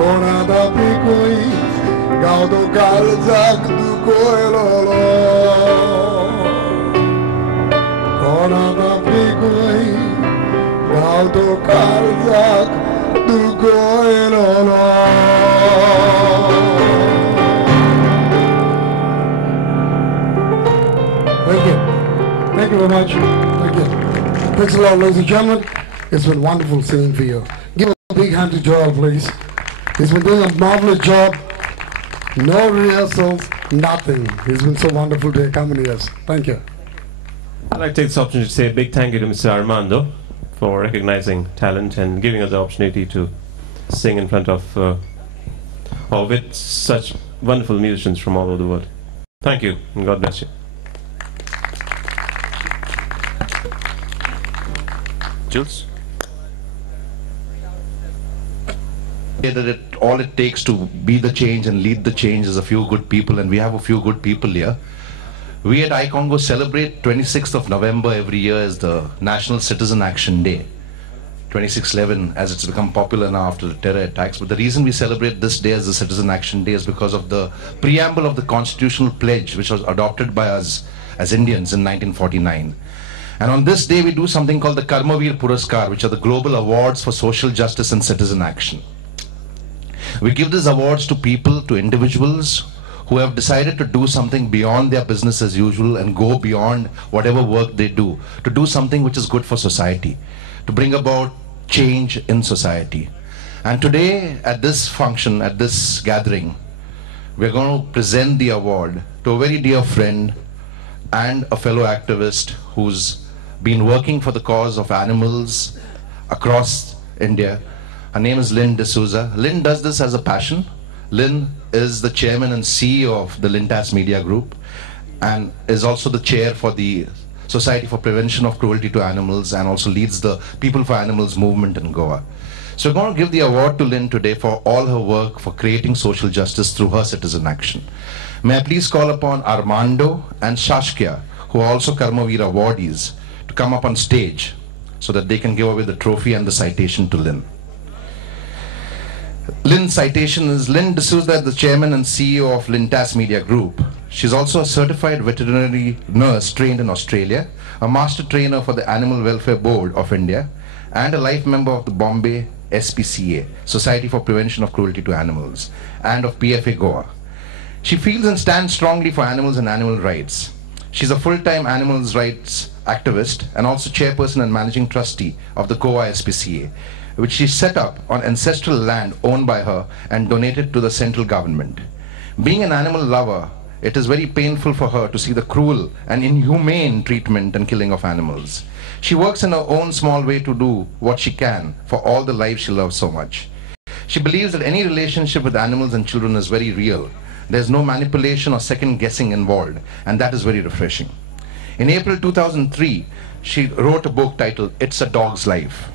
Konadapi koi gaudo karzak du koelolo. Konadapi koi gaudo karzak du koelolo. Thank you. Thank you very much. Thank you. Thanks a lot, ladies and gentlemen. It's been wonderful singing for you. Give a big hand to Joel, please. He's been doing a marvelous job. No rehearsals, nothing. He's been so wonderful to accompany us. Thank you. I'd like to take this opportunity to say a big thank you to Mr. Armando for recognizing talent and giving us the opportunity to sing in front of with such wonderful musicians from all over the world. Thank you, and God bless you. Jules? That all it takes to be the change and lead the change is a few good people, and we have a few good people here. We at iCongo celebrate 26th of November every year as the National Citizen Action Day. 2611 as it's become popular now after the terror attacks. But the reason we celebrate this day as the Citizen Action Day is because of the preamble of the constitutional pledge which was adopted by us as Indians in 1949. And on this day we do something called the Karmaveer Puraskaar, which are the global awards for social justice and citizen action. We give these awards to people, to individuals who have decided to do something beyond their business as usual and go beyond whatever work they do, to do something which is good for society, to bring about change in society. And today at this function, at this gathering, we're going to present the award to a very dear friend and a fellow activist who's been working for the cause of animals across India. Her name is Lynn D'Souza. Lynn does this as a passion. Lynn is the chairman and CEO of the Lintas Media Group and is also the chair for the Society for Prevention of Cruelty to Animals and also leads the People for Animals movement in Goa. So we're going to give the award to Lynn today for all her work for creating social justice through her citizen action. May I please call upon Armando and Shashkia, who are also Karmaveer awardees, to come up on stage so that they can give away the trophy and the citation to Lynn. Lynn's citation is Lynn D'Souza, the chairman and CEO of Lintas Media Group. She's also a certified veterinary nurse trained in Australia, a master trainer for the Animal Welfare Board of India, and a life member of the Bombay SPCA, Society for Prevention of Cruelty to Animals, and of PFA Goa. She feels and stands strongly for animals and animal rights. She's a full-time animals rights activist and also chairperson and managing trustee of the Goa SPCA, which she set up on ancestral land owned by her and donated to the central government. Being an animal lover, it is very painful for her to see the cruel and inhumane treatment and killing of animals. She works in her own small way to do what she can for all the lives she loves so much. She believes that any relationship with animals and children is very real. There's no manipulation or second guessing involved, and that is very refreshing. In April 2003, she wrote a book titled It's a Dog's Life.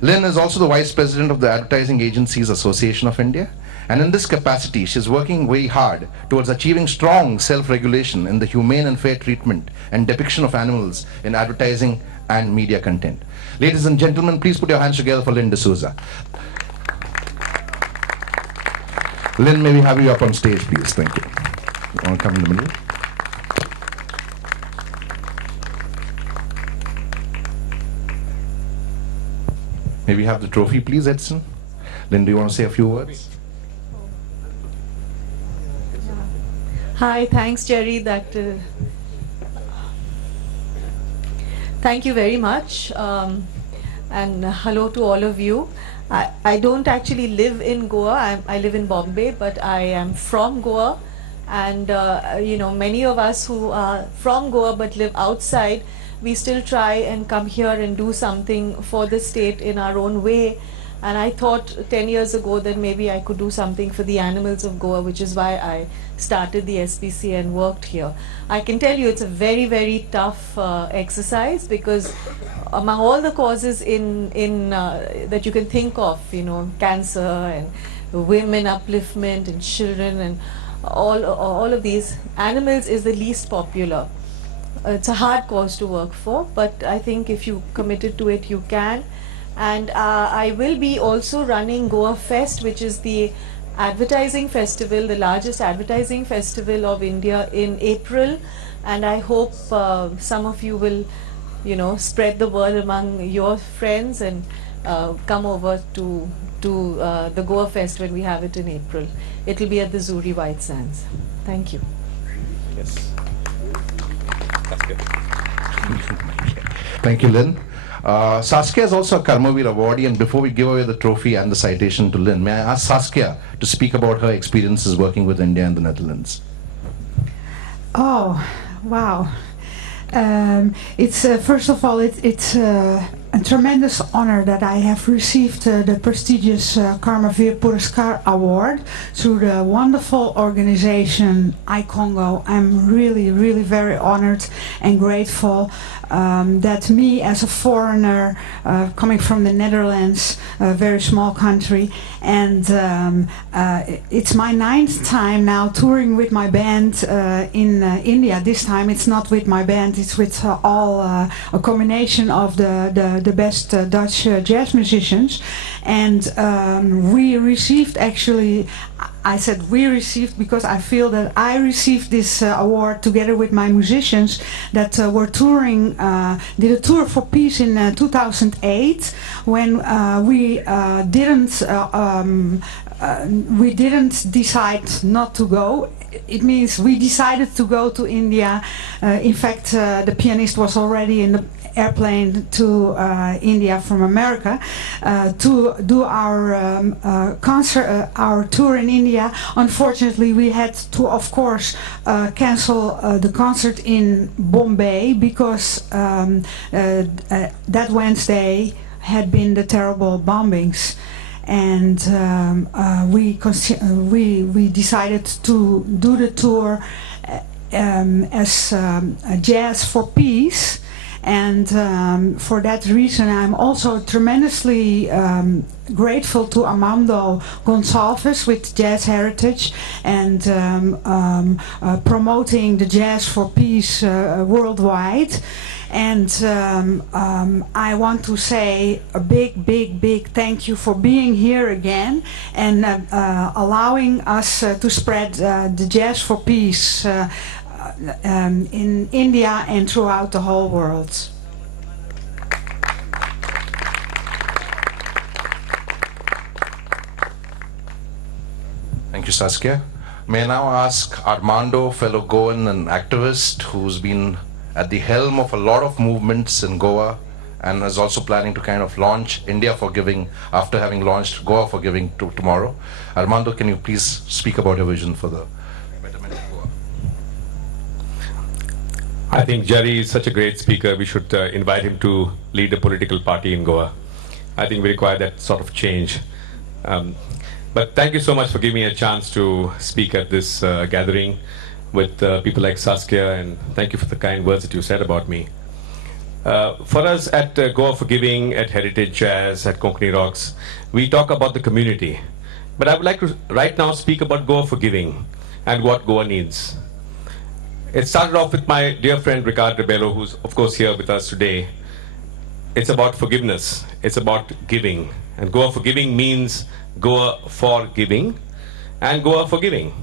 Lynn is also the Vice President of the Advertising Agencies Association of India, and in this capacity she is working very hard towards achieving strong self-regulation in the humane and fair treatment and depiction of animals in advertising and media content. Ladies and gentlemen, please put your hands together for Lynn D'Souza. Lynn, may we have you up on stage, please? Thank you. You want to come in the middle? May we have the trophy, please, Edson? Lynn, do you want to say a few words? Hi, thanks, Jerry. Thank you very much. And hello to all of you. I don't actually live in Goa. I live in Bombay, but I am from Goa. And, you know, many of us who are from Goa but live outside, we still try and come here and do something for the state in our own way. And I thought 10 years ago that maybe I could do something for the animals of Goa, which is why I started the SPCA and worked here. I can tell you it's a very, very tough exercise, because among all the causes that you can think of, you know, cancer and women upliftment and children and all of these, animals is the least popular. It's a hard cause to work for, but I think if you committed to it, you can. And I will be also running Goa Fest, which is the advertising festival, the largest advertising festival of India, in April. And I hope some of you will, spread the word among your friends and come over to the Goa Fest when we have it in April. It will be at the Zuri White Sands. Thank you. Yes. That's good. Thank you, Lynn. Saskia is also a Karmaveer awardee, and before we give away the trophy and the citation to Lynn, may I ask Saskia to speak about her experiences working with India and the Netherlands? Oh, wow. It's first of all, it's a tremendous honor that I have received the prestigious Karmaveer Puraskaar award through the wonderful organization iCongo. I'm really, really very honored and grateful that me, as a foreigner coming from the Netherlands, a very small country, and it's my 9th time now touring with my band in India. This time it's not with my band, it's with a combination of the best Dutch jazz musicians. And we received, actually, I said we received because I feel that I received this award together with my musicians that were touring, did a tour for peace in 2008, when we didn't decide not to go. It means we decided to go to India. In fact, the pianist was already in the airplane to India from America to do our concert, our tour in India. Unfortunately, we had to, of course, cancel the concert in Bombay because that Wednesday had been the terrible bombings. And we decided to do the tour as Jazz for Peace. And for that reason, I'm also tremendously grateful to Armando Gonçalves with Jazz Heritage and promoting the Jazz for Peace worldwide. And I want to say a big thank you for being here again and allowing us to spread the Jazz for Peace in India and throughout the whole world. Thank you, Saskia. May I now ask Armando, fellow Goan and activist who's been at the helm of a lot of movements in Goa and is also planning to kind of launch India for Giving after having launched Goa for Giving tomorrow. Armando, can you please speak about your vision for the betterment of Goa? I think Jerry is such a great speaker. We should invite him to lead a political party in Goa. I think we require that sort of change. But thank you so much for giving me a chance to speak at this gathering with people like Saskia, and thank you for the kind words that you said about me. For us at Goa for Giving, at Heritage Jazz, at Konkani Rocks, we talk about the community. But I would like to right now speak about Goa for Giving and what Goa needs. It started off with my dear friend Ricardo Rebello, who's of course here with us today. It's about forgiveness. It's about giving. And Goa for Giving means Goa for Giving and Goa for Giving.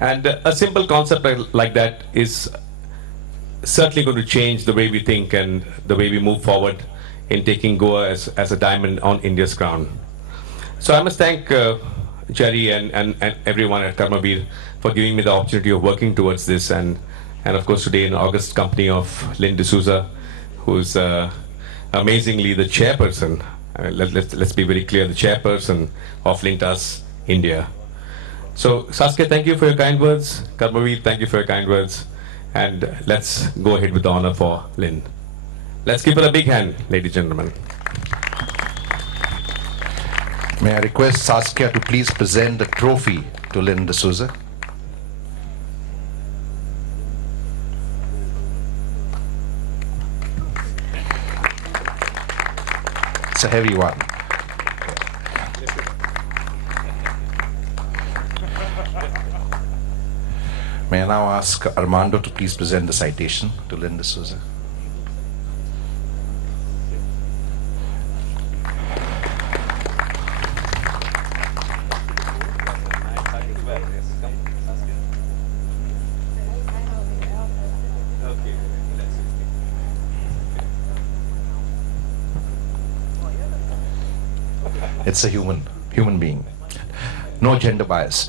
And a simple concept like that is certainly going to change the way we think and the way we move forward in taking Goa as a diamond on India's crown. So I must thank Jerry and everyone at Karmaveer for giving me the opportunity of working towards this, and of course today in August company of Lynn D'Souza, who's amazingly the chairperson, let's be very clear, the chairperson of Lintas India. So Saskia, thank you for your kind words. Karmaveer, thank you for your kind words. And let's go ahead with the honor for Lynn. Let's give her a big hand, ladies and gentlemen. May I request Saskia to please present the trophy to Lynn D'Souza. It's a heavy one. May I now ask Armando to please present the citation to Lynn D'Souza. It's a human being. No gender bias.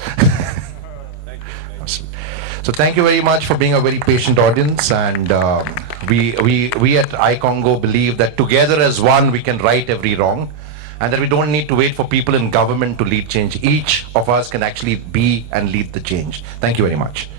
So thank you very much for being a very patient audience, and we at iCongo believe that together as one we can right every wrong, and that we don't need to wait for people in government to lead change. Each of us can actually be and lead the change. Thank you very much.